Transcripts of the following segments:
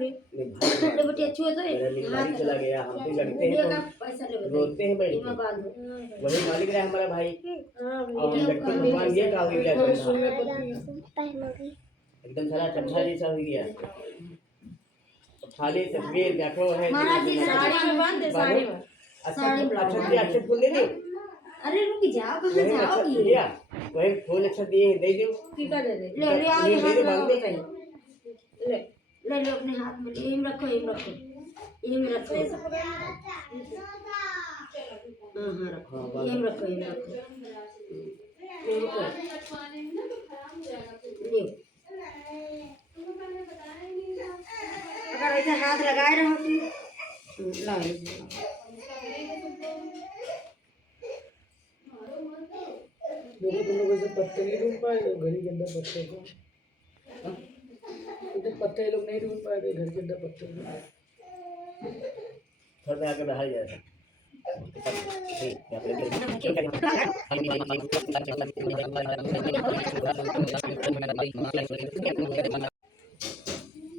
ले ले बेटी अच्छी है तो मालिक चला गया, हम पे लड़ते हैं तो पैसा ले रोते हैं बैठ के। वही मालिक रहा हमारा भाई और हम लड़के भगवान ये का हो गया एकदम सारा चमचा जैसा हो गया। खाली तस्वीर देखो है महाराज जी साड़ी में बांध दे साड़ी में अच्छे फूल दे दो। अरे रुक जाओ कहां जाओगी वही फूल अच्छा दिए दे दो। टीका दे दे ले ले आओ हाथ में ले ले ले अपने हाथ में एम रखो एम रखो एम रखो हां रखो एम रखो एम रखो ले अगर ऐसे हाथ लगाए रहो तुम ला देखो तुम लोग ऐसे पत्ते नहीं ढूंढ पाए घड़ी के अंदर पत्ते को तो पत्ते लोग नहीं ढूंढ पाए थे घर के अंदर पत्ते को थोड़ा आगे बढ़ा जाएगा।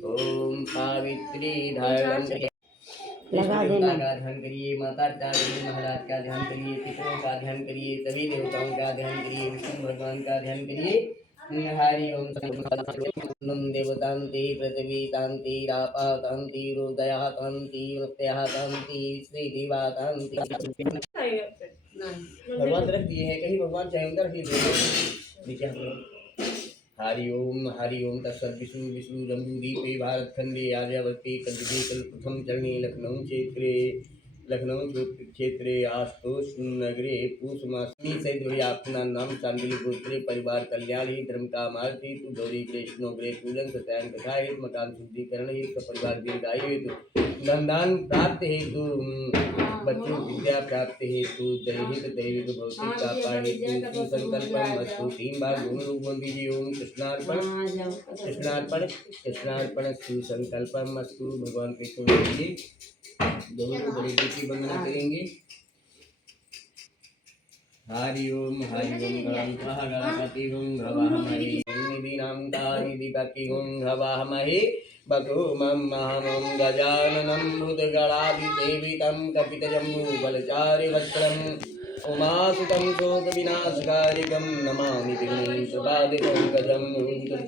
ओम सावित्री धर्म लगा देना का ध्यान करिए, माता का महाराज का ध्यान करिए, पितरों का ध्यान करिए, सभी देवताओं का ध्यान करिए, विष्णु भगवान का ध्यान करिए। हरि ओम नम देवतांति पृथ्वी तांति रापा तांति रुदया तांति मृत्या तांति श्री देवा तांति। भगवान रख दिए हैं कहीं भगवान चाहे उधर रख दिए नीचे। हरि ओम तत्सत् विष्णु विष्णु जम्बूद्वीपे भारतखंडे आर्यावर्ते कल्पे कल्पप्रथम चरणे लखनऊ क्षेत्रे आस्तोष नगरे पूषमासी सैद्वय आपना नाम चांदली गोत्रे परिवार कल्याणी धर्म का मार्ति तु गौरी कृष्णो ग्रे पूजन सत्यान कथा हेतु मकान शुद्धिकरण हेतु परिवार दीर्घायु हेतु धनदान प्राप्त हेतु बच्चों विद्या प्राप्त हेतु दैहिक दैविक भौतिक का हेतु संकल्पम वस्तु 3 बार गुण रूप दीजिए। ओम कृष्णार्पण कृष्णार्पण कृष्णार्पण सुसंकल्पम वस्तु भगवान कृष्ण दीजिए। दोनों को बड़ी की वंदना करेंगे। हरि ओम गणपति ओम हवामहे निधिनाम दीपति ओम हवामहे बको मम महमं गजाननं भूतगणाधिसेवितं कपितजम्बूफलचारिवक्त्रम् उमासुतं शोकविनाशकारिकं नमामि विघ्नेश्वरपादं गजं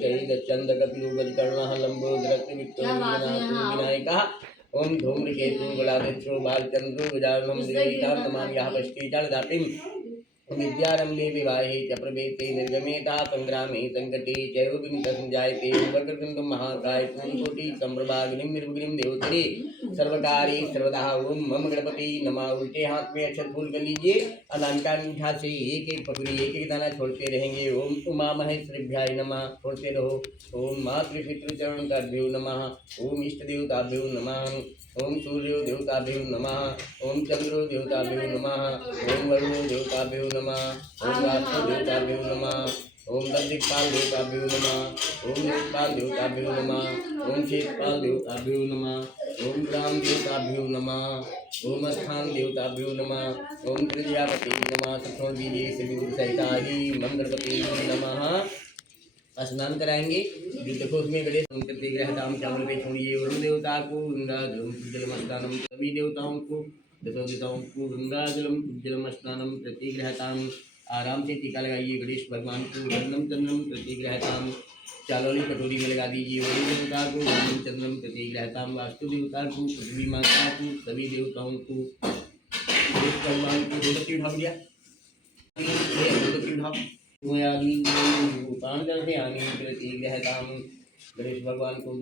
चैतचन्द्रकपिलुगजकर्णः लम्बोदरक्तविक्रमविनायकः ओम धूम्रकेतु गलादित्यो बालचंद्रो गजाननं देवितां नमामि यः पष्टिचालदातिं विद्यारम्भे विवाहे च प्रवेशे निर्गमेता संग्रामे संकटे चैव विघ्नसञ्जायते वक्रतुण्डं महाकाय पूर्णकोटि सम्प्रभाग्निं निर्विघ्नं देवतरे सर्वकार्ये सर्वदा ओम मम गणपति नमः। उल्टे हाथ में अक्षत फूल कर लीजिए। अनामिका मीठा से एक एक पकड़ी एक एक दाना छोड़ते रहेंगे। ओम उमा महेश्वरीभ्याय नमः छोड़ते रहो। ओम मातृपितृचरणकाभ्यो नमः। ओम इष्ट देवताभ्यो नमः। ओम सूर्यो देवताभ्यो नमः। ओम चंद्रो देवताभ्यो नमः। ओम वरुणो देवताभ्यो नमः। ओम राष्ट्रो देवताभ्यो नमः। ओम दक्षिपाल देवताभ्यो नमः। ओम लोकपाल देवताभ्यो नमः। ओम क्षेत्रपाल देवताभ्यो नमः। ओम ग्राम देवताभ्यो नमः। ओम स्थान देवताभ्यो नमः। ओम प्रजापति नमः। सत्संग दीजिए श्री गुरु सहिताजी मंगलपति नमः। स्नान कराएंगे। देखो उसमें गणेश प्रतिग्रहताम चावल पे छोड़िए। वरुण देवता को गंगा जलम स्नानम सभी देवताओं को दसों देवताओं को गंगा जलम स्नानम प्रतिग्रहताम। आराम से टीका लगाइए। गणेश भगवान को वर्णम चंद्रम प्रतिग्रहताम चालोली कटोरी में लगा दीजिए। वरुण देवता को वर्णम चंद्रम प्रतिग्रहताम। वास्तु देवता को पृथ्वी माता को सभी देवताओं को गणेश भगवान को धूपबत्ती उठा दिया। गणेश भगवान को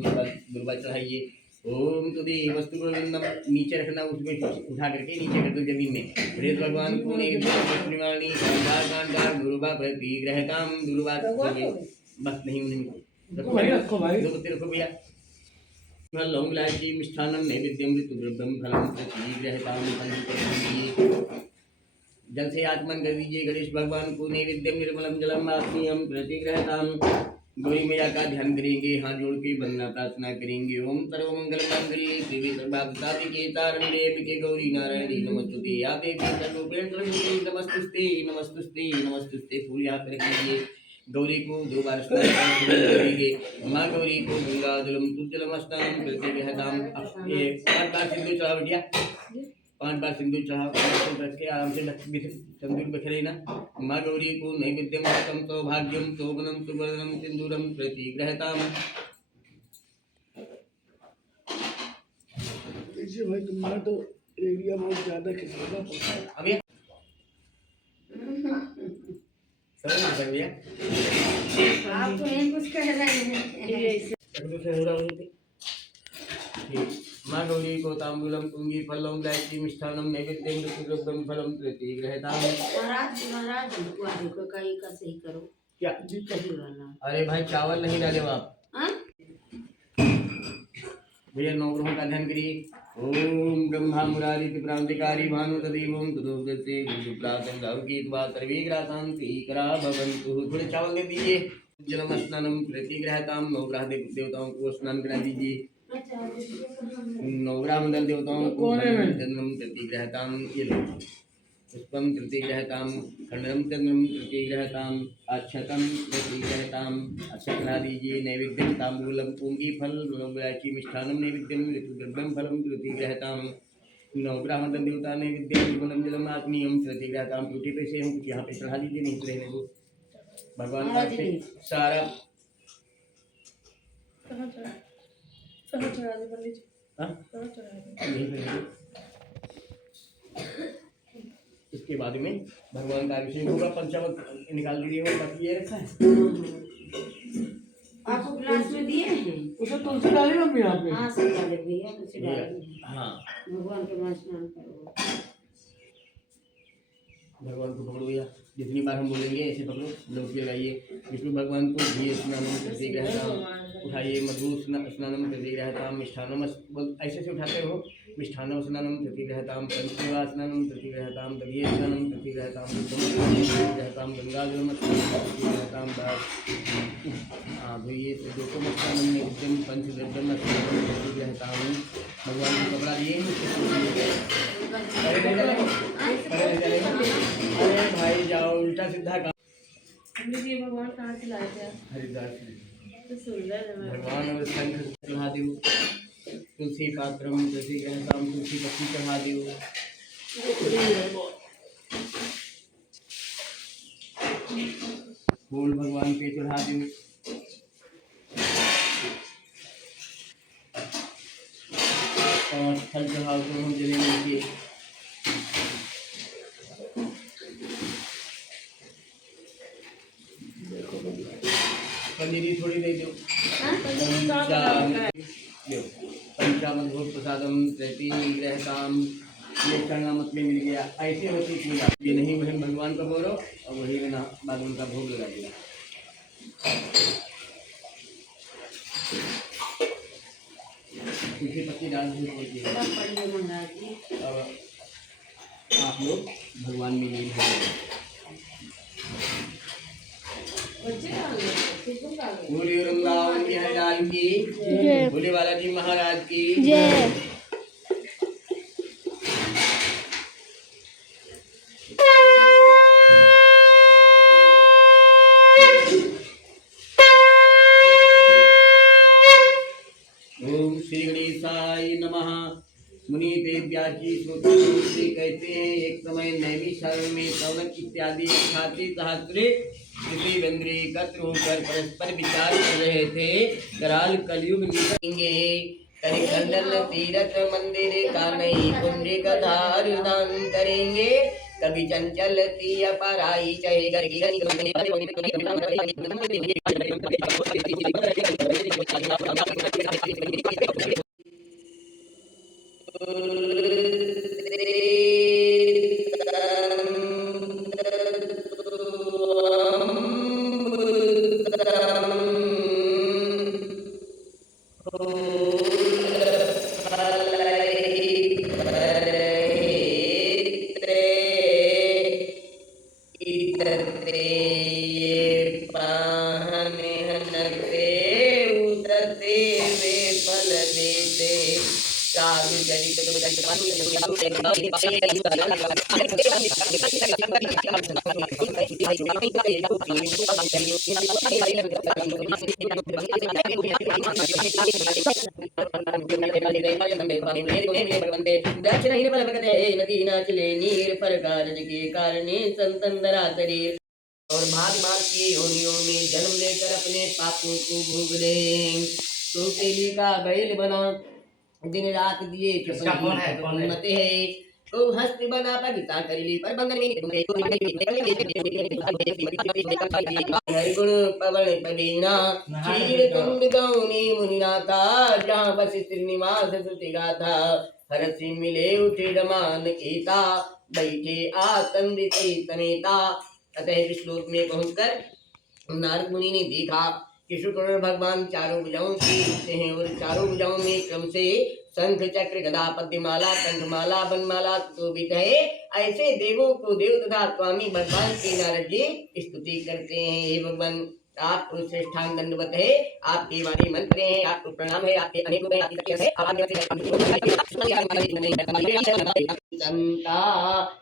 दुर्वा चढ़ाइए। ओम तुदे वस्तु को नीचे रखना, उसमें उठा करके नीचे कर दो जमीन में। गणेश भगवान को दुर्वा प्रतिग्रहताम दुर्वा बस नहीं रखो भाई रखो भैया। लौंग इलायची मिष्ठान्नम नैवेद्यम ऋतुद्रव्यम फलम प्रतिग्रहताम। जल से आचमन कर दीजिए। गणेश भगवान को नैवेद्यम निर्मलम जलम आत्मीयम प्रतिग्रहताम। गौरी मैया का ध्यान करेंगे। हाथ जोड़ के वंदना प्रार्थना करेंगे। ओम सर्वमंगल मांगल्ये शिवे सर्वार्थसाधिके शरण्ये त्र्यंबके गौरी नारायणी नमोस्तुते या देवी सर्वभूतेषु नमस्तुस्ते नमस्तुस्ते नमस्तुस्ते। फूल यहाँ पर कीजिए। गौरी को 2 बार स्नान करेंगे। माँ गौरी को गंगा जलम तुजलम स्नान करते रहताम। ये 5 बार सिंदूर चढ़ा बिटिया, 5 बार सिंदूर चढ़ा रख के आराम से सिंदूर बिखरे ना। माँ गौरी को नैवेद्यम हस्तम सौभाग्यम शोभनम सुवर्णम सिंदूरम प्रतिग्रहताम। देखिए भाई तुम्हारा तो एरिया बहुत ज्यादा खिंचेगा। अभी समझ में भैया आपको नहीं कुछ कह रहे हैं। माँ गौरी को तांबूलम कुंगी फलम लाइची मिष्ठानम नैवेद्यम ऋतुद्रव्यम फलम प्रतिग्रहताम। महाराज हुआ देखो कहीं का सही करो क्या जी कहीं वाला। अरे भाई चावल नहीं डाले हो आप हाँ? भैया 9 ग्रहों का ध्यान करिए। ओम ब्रह्मा मुरारी त्रिपुरांतिकारी भानुतदेव ओम तदोदते गुरुप्रातम राहुकेतवा सर्वेग्रासांति करा भवन्तु। थोड़े चावल दे दीजिए। जलम स्नानम प्रतिग्रहताम। 9 ग्रह देवताओं को स्नान करा दीजिए। 9 ग्रह मंडल देवताओं को जन्म प्रतिग्रहताम। ये लो पुष्पम प्रतिग्रहताम खंडनम चंद्रम प्रतिग्रहताम अक्षतम प्रतिग्रहताम। अक्षत करा दीजिए। नैवेद्यम तांबूलम पुंगी फल इलायची मिष्ठानम नैवेद्यम ऋतुद्रव्यम फलम प्रतिग्रहताम। 9 ग्रह मंडल देवता नैवेद्यम निर्मलम जलम आत्मीयम प्रतिग्रहताम। टूटी पे से हम कुछ यहाँ पे चढ़ा दीजिए। नहीं रहने को भगवान का सारा इसके बाद में भगवान का अभिषेक होगा। पंचामृत निकाल दीजिए। बाकी ये रखा है आपको ग्लास में दिए हैं। उसमें तुलसी डाली मम्मी यहाँ पे। हाँ सब डाले भैया कुछ डाले। हाँ भगवान के वहाँ स्नान करो। भगवान को पकड़ो भैया। जितनी बार हम बोलेंगे ऐसे पकड़ो लोग लगाइए। विष्णु भगवान को घी स्नानम प्रतिग्रहताम। उठाइए। मधु स्नानम प्रतिग्रहताम। मिष्ठानम ऐसे से उठाते हो। मिष्ठानम स्नानम प्रतिग्रहताम। पंचमेवा स्नानम प्रतिग्रहताम। दधिये स्नानम प्रतिग्रहताम। प्रतिग्रहताम। गंगाजलम प्रतिग्रहताम। हाँ धोइए। दोषम स्नानम नैवेद्यम पंचद्रव्यम स्नानम प्रतिग्रहताम। भगवान को पकड़ा दिए। अरे भाई जाओ उल्टा सीधा काम। भगवान कहाँ से लाए थे? हरिद्वार से। तो सुंदर है। भगवान और शंख चढ़ा दो। तुलसी पात्रम प्रतिग्रहताम। तुलसी पत्ती चढ़ा दो। फूल भगवान पे चढ़ा दो। और फल चढ़ाओ तो हम जलेंगे। पनीरी थोड़ी दे दो। पंचामृत भोग प्रसादम प्रतिग्रहताम। ये कर्णामत में मिल गया। ऐसे होती पूजा। ये नहीं वही भगवान का बोलो और वही ना बाद उनका भोग लगा दिया। तुलसी पत्ती डाल दीजिए। अब आप लोग भगवान में लीन हो गए। बोलिए वृंदावन बिहारी लाल की जय। बोलिए बालाजी महाराज की जय। ओम श्री गणेशाय नमः। मुनि देव्याजी श्रोत्री कहते हैं एक समय नैमिषारण्य में सौनक इत्यादि छाती सहस्रे ऋषि वेंद्री एकत्र होकर परस्पर विचार कर रहे थे। कराल कलयुग निकलेंगे। करिखंडन तीरथ मंदिर का नई पुण्य कधार दान करेंगे। कभी चंचल तिया पराई चाहे घर की पाहने हनते उतते वे दक्षिण फलकते नदी न चले नीर पर कारज के कारणे संतंदरा शरीर और भाग मार की योनियों में जन्म लेकर अपने पापों को भोग ले। तो तेली का बैल बना दिन रात दिए मते है तो हस्त बना पगिता कर ली पर बंधन में हरिगुण पवन पवीना क्षीर कुंड गौनी मुनिनाथा जहाँ बस श्रीनिवास सुति गाथा हरसि मिले उठे रमान कीता बैठे आतंदित समेता। अतः इस श्लोक में पहुंचकर नारद मुनि ने देखा कि शुक्र भगवान चारों भुजाओं से उठते हैं और चारों भुजाओं में क्रम से शंख चक्र गदा पद्यमाला कंठमाला बनमाला सुशोभित है। ऐसे देवों को देव तथा स्वामी भगवान के नारद जी स्तुति करते हैं। हे भगवान आपको श्रेष्ठांग दंडवत है, आपके वाणी मंत्र हैं, आपको प्रणाम है, आपके अनेक है, आपकी है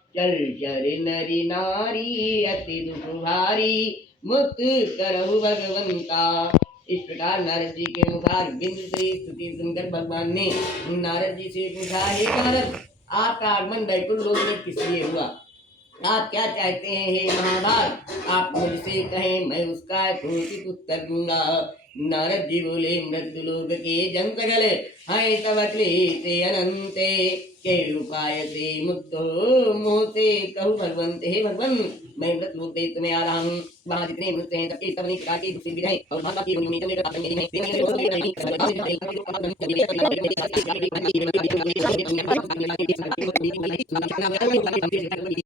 चल चर नरी नारी अति दुख भारी मुक्त करहु भगवंता। इस प्रकार नारद जी के अनुसार बिंद से स्तुति सुनकर भगवान ने नारद जी से पूछा, हे नारद आपका आगमन बैकुंठ लोक में किस लिए हुआ, आप क्या चाहते हैं हे महाभाग, आप मुझसे कहें मैं उसका उचित उत्तर दूंगा। नारद जी बोले, मृत्यु लोक के जन सगल है तब क्लेशे अनंते के उपाय से मुक्त हो मोह से कहूँ भगवंत। हे भगवान मैं मृत्यु लोक से तुम्हें आ रहा हूँ, वहाँ जितने मनुष्य हैं सबके सब अनेक प्रकार के दुख भी हैं और माता की योनि में चंद्र का नहीं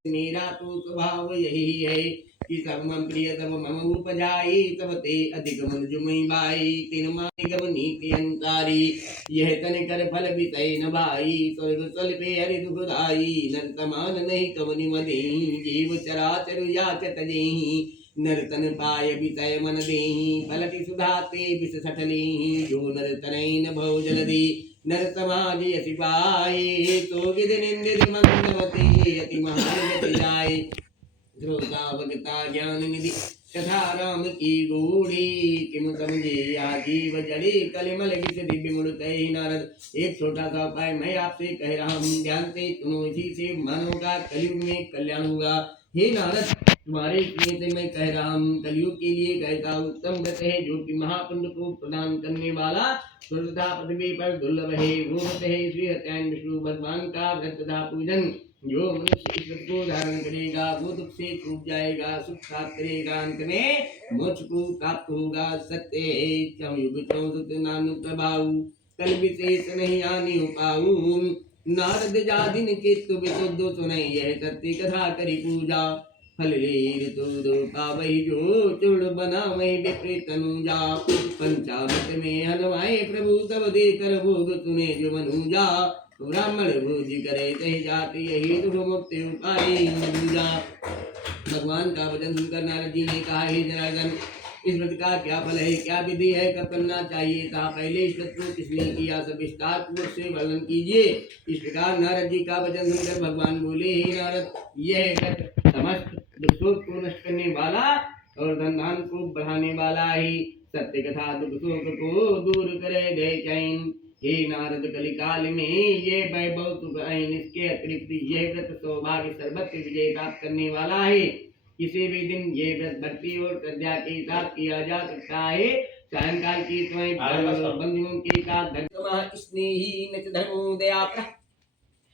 मेरा तो स्वभाव यही है कि सर्वम प्रियतम मम उपजाई तब ते अधिक मन जुमई बाई तीन मानि गम नीति अंतारी यह तन कर फल वितय न भाई स्वर्ग तल पे हरि दुखदाई नर समान नहीं कवनि मदे जीव चराचर याचत जेहि नरतन पाय वितय मन देहि फलति सुधाते विष सठलेहि जो नर तनय न भव जलदि नर समाज यति पाए तो विद निंदित मंदवती अति महान गति जाए। श्रोता भगता ज्ञान निधि कथा राम की गूढ़ी किम समझे आजीव जड़ी कलिमल विष दिव्य मुड़ते ही नारद एक छोटा सा उपाय मैं आपसे कह रहा हूँ, ध्यान से सुनो, इसी से मानव का कलयुग में कल्याण होगा। हे नारद तुम्हारे लिए से मैं कह रहा हूँ, कलयुग के लिए कहता उत्तम गत है जो कि महापुण्य को प्रदान करने वाला स्वर्गता पृथ्वी पर दुर्लभ है। वो व्रत है श्री सत्यान विष्णु भगवान का व्रत तथा पूजन। जो मनुष्य इस व्रत को धारण करेगा वो दुख से छूट जाएगा, सुख प्राप्त करेगा, अंत में मोक्ष को प्राप्त होगा। सत्य है चमयुग चौसत नानु प्रभाव कल विशेष नहीं आने पाऊ नारद जादिन चित्त विशुद्ध सुनई यह सत्य कथा करी पूजा फल ले तो दो पावई जो चूड़ बना वही विपरीत अनुजा पंचामृत में हलवाए प्रभु तब दे कर भोग सुने जो मनुजा ब्राह्मण भोज करे तही जाति यही दुख मुक्ति उपाय मनुजा। भगवान का वचन सुनकर नारद जी ने कहा, हे जनार्दन इस व्रत का क्या फल है, क्या विधि है, कब करना चाहिए था, पहले इस व्रत को किसने किया, सब विस्तार पूर्वक से वर्णन कीजिए। इस प्रकार नारद जी का वचन सुनकर भगवान बोले, हे नारद यह व्रत समस्त दुखों को नष्ट करने वाला और धन को बढ़ाने वाला ही सत्य कथा दुख शोक को दूर करे दे चैन। हे नारद कलिकाल में ये वैभव सुख इसके अतिरिक्त ये व्रत सौभाग्य सर्वत्र विजय प्राप्त करने वाला है। किसी भी दिन ये व्रत भक्ति और श्रद्धा के साथ किया जा सकता है। सायंकाल की समय बंधुओं के साथ स्नेही न धर्मोदया।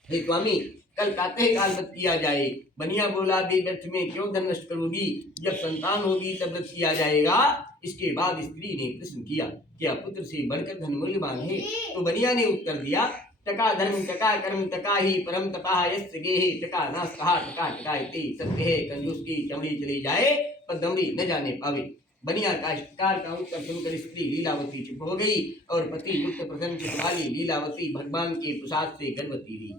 हे स्वामी कल प्रातः काल व्रत किया जाए। बनिया बोला, भी व्यर्थ में क्यों धन नष्ट करोगी, जब संतान होगी तब व्रत किया जाएगा। इसके बाद स्त्री ने प्रश्न किया, क्या पुत्र से बढ़कर धन मूल्यवान है? तो बनिया ने उत्तर दिया, टका धर्म टका कर्म टका ही परम तपा यस्य गेहि टका नास कहा टका टकायते। सत्य है कंजूस की चमड़ी चली जाए पर दमड़ी न जाने पावे। बनिया का शिकार का उत्तर सुनकर स्त्री लीलावती चुप हो गई और पति युक्त प्रसन्न वाली लीलावती भगवान के प्रसाद से गर्भवती हुई।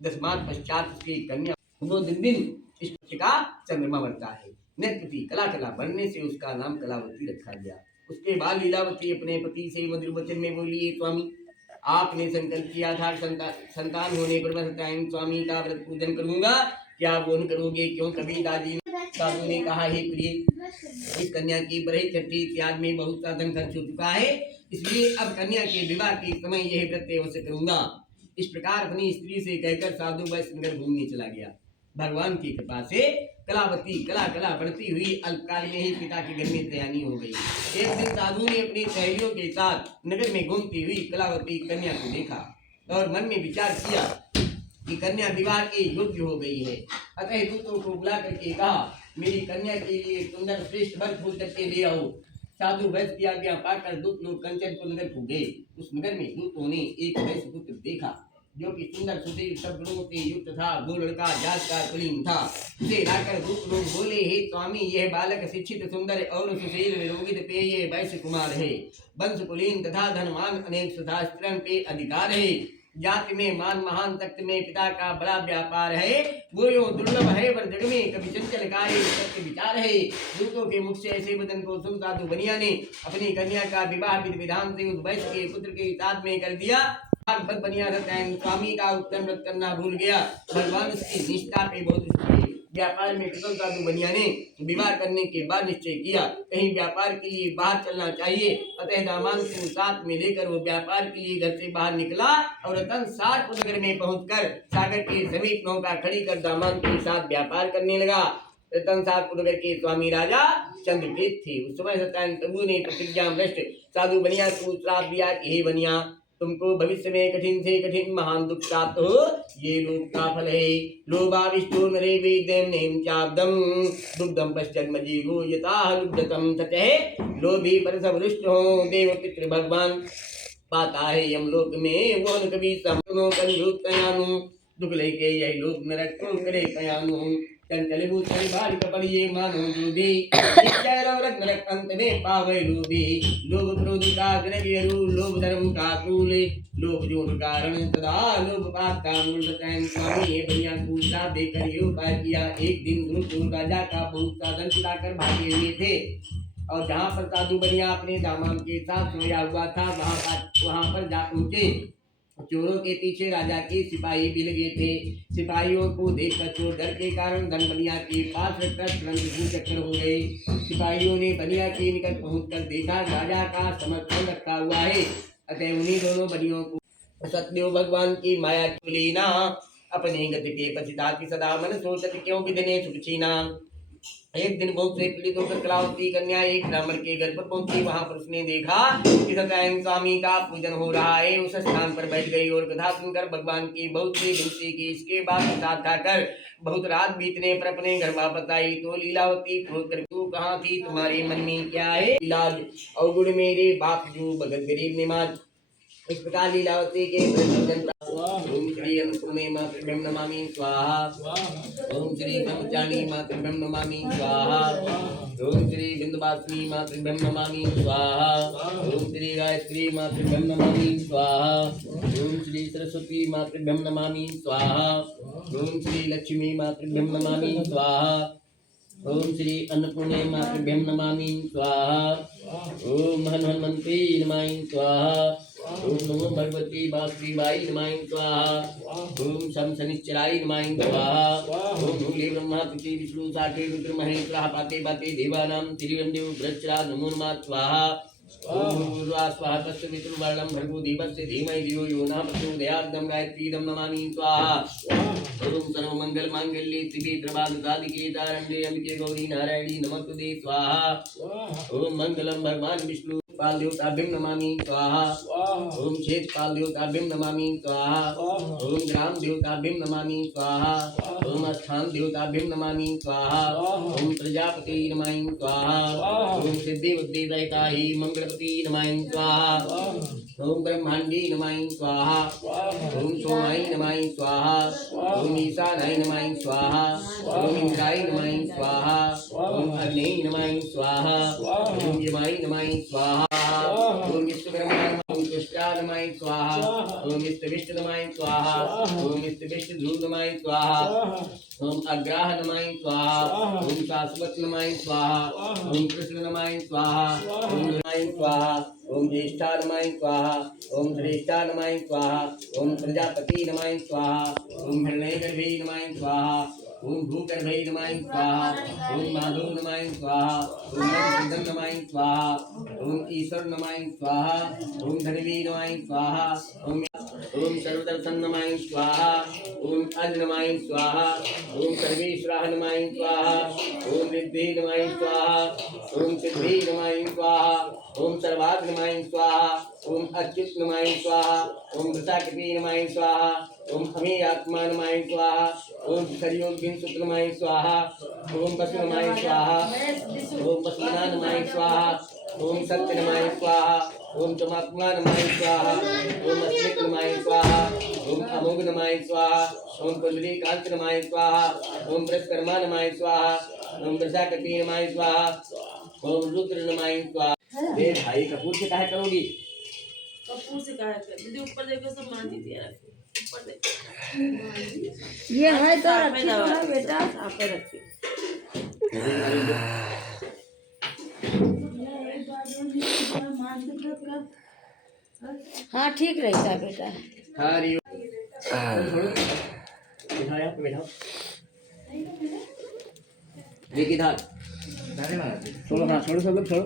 10 मास पश्चात उसकी कन्या वो दिन इस का चंद्रमा बनता है। नृत्य की कला बढ़ने से उसका नाम कलावती रखा गया। उसके बाद लीलावती अपने पति से मधुर वचन में बोली, स्वामी आपने संकल्प किया था संतान होने पर मैं सत्यनारायण स्वामी का व्रत पूजन करूंगा, क्या वो न करोगे? क्यों? कभी दादी साधु ने कहा, हे प्रिय, इस कन्या की बड़ी छठी त्याग में बहुत सा धन खर्च हो चुका है, इसलिए अब कन्या के विवाह के समय यह व्रत अवश्य करूंगा। इस प्रकार अपनी स्त्री से कहकर साधु वैश्य घूमने चला गया। भगवान की कृपा से कलावती कला बढ़ती हुई अल्पकाल में ही पिता के घर में तैयारी हो गई। एक दिन साधु ने अपनी सहेलियों के साथ नगर में घूमती हुई कलावती कन्या को देखा और मन में विचार किया कि कन्या विवाह के योग्य हो गई है। अतः दूतों को बुला करके कहा, मेरी कन्या के लिए सुंदर श्रेष्ठ वर खोज करके ले आओ। साधु वैश्य की आज्ञा पाकर दूत लोग कंचनपुर नगर को गए। उस नगर में दूतों ने एक वैश्य पुत्र देखा जो कि सुंदर सुशील सब गुणों से युक्त था। वो लड़का जात का कुलीन था। उसे लाकर दूत लोग बोले, हे स्वामी, यह बालक शिक्षित सुंदर और सुशील निरोगित पेय वैश्य कुमार है। वंश कुलीन तथा धनवान, अनेक सुशास्त्रण पे अधिकार है। जाति में मान महान, तख्त में पिता का बड़ा व्यापार है। वो यो दुर्लभ है पर जग में कभी चंचल कार्य सत्य विचार है। दूतों के मुख से ऐसे वचन को सुन साधु बनिया ने अपनी कन्या का विवाह विधि विधान से उस वैश्य के पुत्र के साथ में कर दिया। बनिया सत्यनारायण स्वामी का उत्तम व्रत करना भूल गया। भगवान उसकी निष्ठा पे बहुत व्यापार में कुशल साधु बनिया ने विवाह करने के बाद निश्चय किया कहीं व्यापार के लिए बाहर चलना चाहिए। अतः दामान को साथ में लेकर वो व्यापार के लिए घर से बाहर निकला और रतनसार नगर में पहुंचकर सागर के समीप नौका खड़ी कर दामान के साथ व्यापार करने लगा। रतनसार नगर के स्वामी राजा चंद्रकेत थे। उस समय सत्यनारायण प्रभु ने प्रतिज्ञा भ्रष्ट साधु बनिया को श्राप दिया कि हे बनिया, तुमको भविष्य में कठिन से कठिन महान दुख प्राप्त हो। ये लोक का फल है। लोभाविष्टो नरे वेद्यं नेम चाब्दम दुग्धम पश्चन्म जीवो यथा लुब्धतम ततः लोभी पर सब रुष्ट हो। देव पितृ भगवान पाता है यमलोक में वो न कभी समनो कंजूत कयानु दुख लेके यही लोक नरक को करे कयानु। चंचल भूषण भारी कपड़िए मानो जूबी नरक अंत में पावे लोभी। लोभ क्रोध का ग्रह लोभ धर्म का क्रूल लोभ जो कारण तदा लोभ पाप का मूल। सत्यनारायण स्वामी ने बनिया को श्राप देकर ये उपाय किया। एक दिन दुष्ट राजा का बहुत साधन चलाकर भागे हुए थे और जहाँ पर साधु बनिया अपने दामाद के साथ सोया हुआ था वहाँ पर जा पहुँचे। चोरों के पीछे राजा के सिपाही भी लगे थे। सिपाहियों को देखकर चोर डर के कारण धन बनिया के पास रखकर तुरंत चक्कर हो गए। सिपाहियों ने बनिया के निकट पहुंचकर देखा राजा का समर्थन रखा हुआ है। अतः उन्हीं दोनों बनियों को सत्यो भगवान की माया लेना अपने गति के पश्चात सदा मन सोचत क्यों विधने सुख छीना। एक दिन बहुत से पीड़ित होकर कलावती कन्या एक ब्राह्मण के घर पर पहुंची। वहां पर उसने देखा कि सत्यनारायण स्वामी का पूजन हो रहा है। उस स्थान पर बैठ गई और कथा सुनकर भगवान की बहुत सी विनती की। इसके बाद प्रसाद खाकर बहुत रात बीतने पर अपने घर वापस आई तो लीलावती क्रोध कर, तू कहाँ थी? तुम्हारे मन में क्या है? इलाज अवगुण मेरे बाप जो भगत गरीब निमाज। इस प्रकार लीलावती के ओम श्री अन्नपूर्णे मातृभ्यं नमामि स्वाहा। ओम श्री ब्रह्मचारिणी मातृभ्यं नमामि स्वाहा। ओम श्री बिंदुवासिनी मातृभ्यं नमामि स्वाहा। ओम श्री गायत्री मातृभ्यं नमामि स्वाहा। ओम श्री सरस्वती मातृभ्यं नमामि स्वाहा। ओम श्री लक्ष्मी मातृभ्यं नमामि स्वाहा। ओम श्री अन्नपूर्णे मातृभ्यं नमामि स्वाहा। ओम हनुमन्ते नमामि स्वाहा। ओम नमो भगवती वासुदेवाय नमामि स्वाहा। ओम शम शनिश्चराय नमामि स्वाहा। ओम मूले ब्रह्मा पिते विष्णु साखे रुद्र महेश्वरः पाते पाते देवानां तिरुवन्देव बृहस्पतिः नमो नमः स्वाहा। ओम स्वाहा तस्य विष्णुवर्णं भर्गो देवस्य धीमहि धियो यो नः प्रचोदयात् गायत्रीदं नमामि स्वाहा। ओम सर्वमंगल मांगल्ये शिवे सर्वार्थसाधिके शरण्ये अम्बिके गौरी नारायणी नमोस्तुते स्वाहा। ओम मंगलम भगवान विष्णु पाल देवताभ्यं नमामि स्वाहा। ओम क्षेत्र पाल देवताभ्यं नमामि स्वाहा। ओम ग्राम देवताभ्यं नमामि स्वाहा। ओम स्थान देवताभ्यं नमामि स्वाहा। ओम प्रजापति नमामि स्वाहा। ओम सिद्धि बुद्धि सहिता ही मंगलपति नमामि स्वाहा। ओम ब्रह्मांडी नमामि स्वाहा। ओम सोमाय नमामि स्वाहा। ओम ईशानाय नमामि स्वाहा। ओम इंद्राय नमामि स्वाहा। ओम अग्नि नमामि स्वाहा। ओम यमाय नमामि स्वाहा। ओम विष्णुब्रह्मा ओम कृष्णा नमामि स्वाहा। ओम विष्णु नमामि स्वाहा। ओम विष्णु नमामि स्वाहा। ओम अग्राह नमामि स्वाहा। ओम शाश्वत नमामि स्वाहा। ओम कृष्ण नमामि स्वाहा। ओम नमामि स्वाहा। ओम ज्येष्ठा नमाय स्वाहा, ओम श्रेष्ठा नमाय स्वाहा, ओम प्रजापति नमाय स्वाहा, ओम हिरण्यगर्भे नमाय स्वाहा, ओम भूगर्भे नमाय स्वाहा, ओम माधव नमाय स्वाहा, ओम मधुसूदन नमाय स्वाहा, ओम ईश्वर नमाय स्वाहा, ओम धनवी नमाय स्वाहा, ओम सर्वदर्शन नमाय स्वाहा, ओम अज नमाय स्वाहा, ओम सर्वेश्वराय नमाय स्वाहा, ओम रिद्धि नमाय स्वाहा, ओम सिद्धि नमाय स्वाहा, ओम सर्वाग नमाय स्वाहा, ओम अच्युत नमाय स्वाहा, ओम वृषाकृति नमाय स्वाहा, ओम अमी आत्मा नमाय स्वाहा, ओम सरयोगिन सुत नमाय स्वाहा, ओम वसु नमाय स्वाहा, ओम वसुना नमाय स्वाहा, ओम सत्य नमाय स्वाहा, ओम चमात्मा नमाय स्वाहा, ओम अस्मित नमाय स्वाहा, ओम अमोघ नमाय स्वाहा, ओम कुंडलीकांत नमाय स्वाहा, ओम वृषकर्मा नमाय स्वाहा, ओम वृषाकृति नमाय स्वाहा, ओम रुद्र नमाय स्वाहा। ये भाई कपूर से काहे करोगी? कपूर से कहा कर दीदी ऊपर देखो सब मान दीजिए ऊपर देखो ये है तो रखी तो है बेटा। आप पे रखिए हाँ ठीक रहता है बेटा। हरि ओम। बिठाओ यहाँ पे बिठाओ। देखिए धार छोड़ो, हाँ छोड़ो, सब लोग छोड़ो।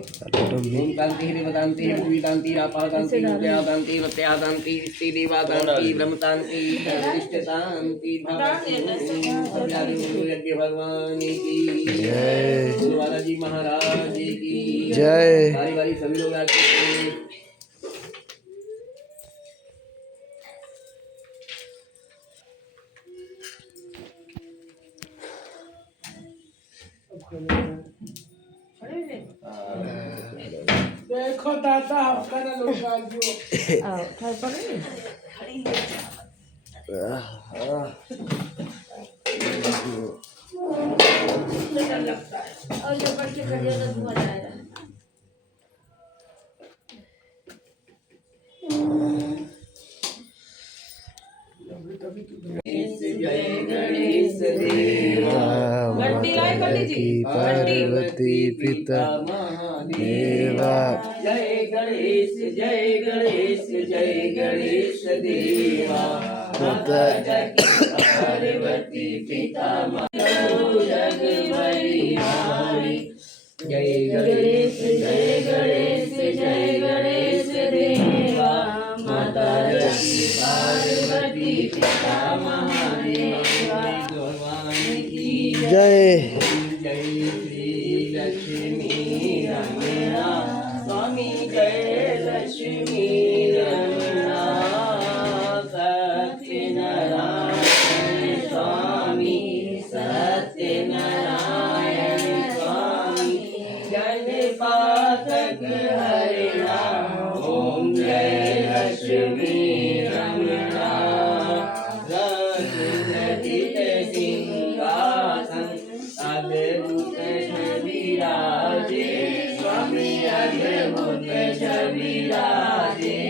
ओम कांति हिरिवतांति हिरवीतांति रापादांति मुद्यादांति वत्यादांति स्त्रीदेवादांति ब्रह्मतांति प्रतिष्ठितांति भगवती यज्ञ भगवान की जय, गुरु बालाजी महाराज की जय। बारी बारी सभी लोग आते हैं। देखो दादा आपका ना लोग आज जो आओ ठाई पकड़ और जो बढ़ के कर दिया तो धुआं जाएगा। जय गणेश देवा की पार्वती पिता देवा। जय गणेश जय गणेश जय गणेश देवा। माता पार्वती पिता जग बलिहारी। जय गणेश जय गणेश जय गणेश देवा। माता पार्वती पिता महादेवा भगवान की जय। जय श्री लक्ष्मी रमणा स्वामी जय लक्ष्मी रमणा। सत्यनारायण स्वामी सत्यनारायण स्वामी जन हरिणा। ओम जय लक्ष्मी रमणा। रत्नजटित सिंहासन अद्भुत छविराजे स्वामी अद्भुत छविराजे।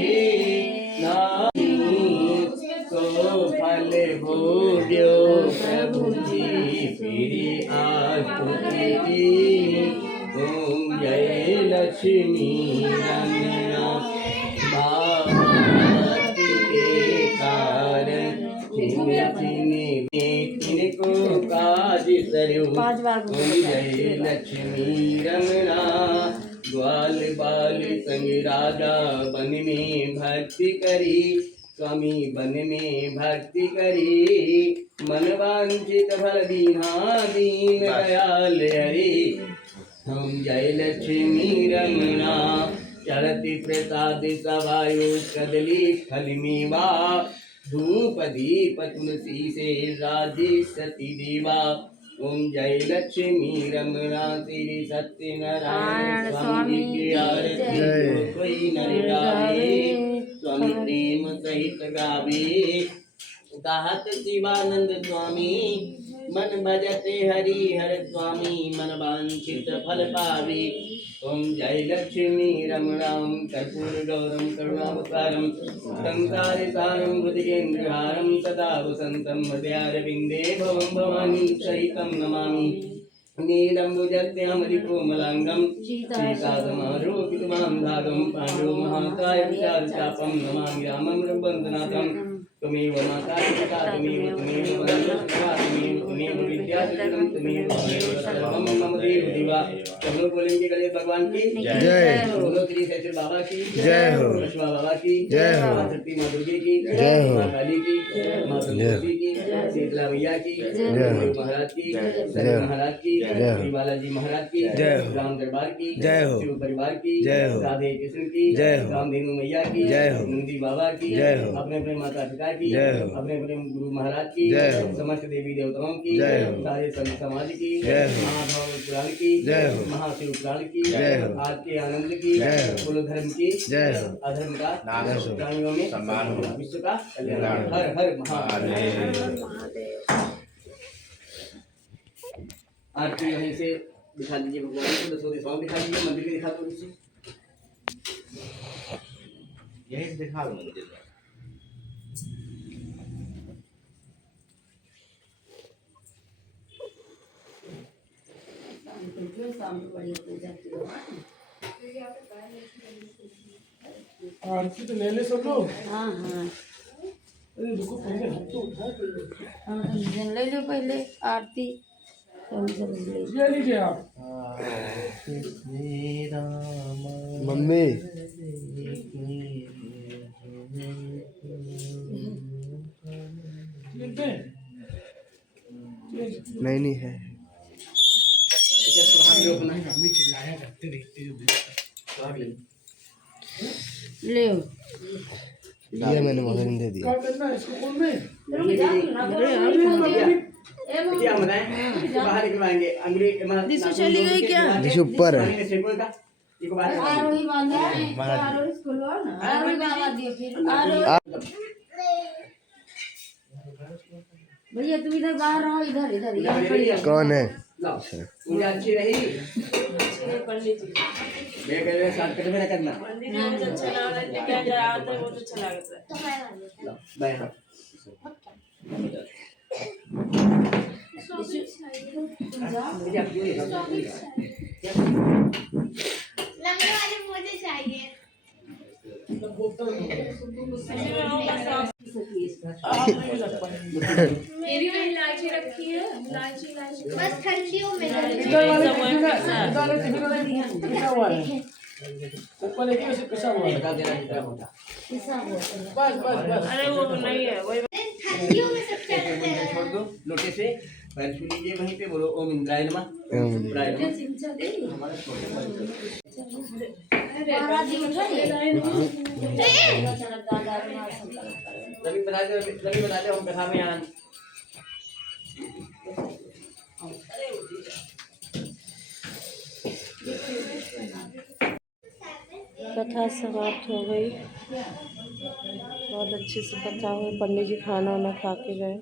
सो फल भोग्यो प्रभु जी फिर आस्तुति। ओम जय लक्ष्मी रमणा। बाती के कारण तिनको काज सरु। पांच बार ओम जय लक्ष्मी रमणा। ग्वाल बाल संग राजा वन में भक्ति करी। स्वामी वन में भक्ति करी। मन वांछित फल दीना दीन दयाल हरि। ओम जय लक्ष्मी रमणा। चलति प्रसाद सवायु कदली फल मेवा। धूप दीप तुलसी से राजी सती देवा। ओम जय लक्ष्मी रमणा। श्री सत्यनारायण स्वामी की आरती जो कोई नर गावे। स्वामी प्रेम सहित गावे। कहत शिवानंद स्वामी मन भजते हरि हर स्वामी मन वांछित फल पावे। ओम जय लक्ष्मी रमणां कर्पूर गौरम करुणावतारम संसार सारम भुजगेन्द्रहारम सदा वसंतम हृदयारविंदे भवं भवानी सहितं नमामि। नीलम्बुजद्यामलिकोमलाङ्गं सीतासमारोपितमां धागं पाण्डो महाकायं चारुचापं नमामि रामं रघुवन्दनाथं त्वमेव माता पिता त्वमेव त्वमेव विद्याचरणं त्वमेव सर्वं मम देव देवा। सब लोग बोलेंगे गणेश भगवान की जय। बोलो श्री सचर बाबा की जय हो। विश्वा बाबा की जय हो। माँ शक्ति माँ दुर्गे की जय हो। माँ काली की माँ सरस्वती की शीतला मैया की देव महाराज की सर महाराज की श्री बालाजी महाराज की जय हो। राम दरबार की जय हो। शिव परिवार की जय हो। राधे कृष्ण की जय हो। रामधेनु मैया की जय हो। नंदी बाबा की जय हो। अपने अपने माता पिता की जय हो। अपने अपने गुरु महाराज की जय हो। समस्त देवी देवताओं की जय हो। सारे संत समाज की जय हो। महाभाव पुराण की जय हो। महाशिव पुराण की जय हो। आज के आनंद की जय हो। कुल धर्म की जय हो। अधर्म का नाश हो। प्राणियों में सम्मान हो। विश्व का कल्याण हो। हर हर महादेव। आरती यहीं से दिखा दीजिए भगवान को, दसों दिशाओं दिखा दीजिए, मंदिर के दिखा दो नीचे। यही से दिखा दो मंदिर में। शाम को बड़ी पूजा की आरती तो ले ले सब लोग। हाँ हाँ अरे रुको पहले हाथ तो उठाओ पहले। हम ले लो पहले आरती हम सब ले लो। ये लीजिए आप। मम्मी लेते हैं। नहीं नहीं है। क्या सुहाग लो अपना मम्मी चिल्लाया करते देखते हो। सुहाग ले ले दिया मैंने मगर दे दिया। क्या करना है इसको कौन में? क्या बताएं बाहर निकलवाएंगे अंग्रेज दिशु चली गई क्या? दिशु ऊपर है। ये को बाहर आरोही बांध दिया आरोही स्कूल ना आरोही बांध दिया फिर आरोही भैया तुम इधर बाहर रहो इधर इधर यहाँ खड़ी रहो। कौन है? लाओ मुझे अच्छी रही पंडित जी मैं कह रहा साथ कटवे ना करना पंडित जी बहुत अच्छा लग रहा है, क्या कराते हैं बहुत अच्छा लगता है। लाओ बाय हां मुझे आप क्यों नहीं लगने वाले मुझे चाहिए। मेरी में इलायची रखी है, इलायची इलायची बस ठंडियों में इधर वाले पिसा हुआ है। ऊपर एक ऐसे पिसा हुआ है। बता देना कितना होता बस बस बस। अरे वो नहीं है वही ठंडियों में सब चलते हैं। छोड़ दो लोटे से पैर छू लीजिए वहीं पे बोलो ओम इंद्राय नमः इंद्राय नमः हमारा छोटे महाराज जी उठाइए रवि बता दो हम कथा में आन कथा समाप्त हो गई। बहुत अच्छे से कथा हुई। पंडित जी खाना वाना खा के गए।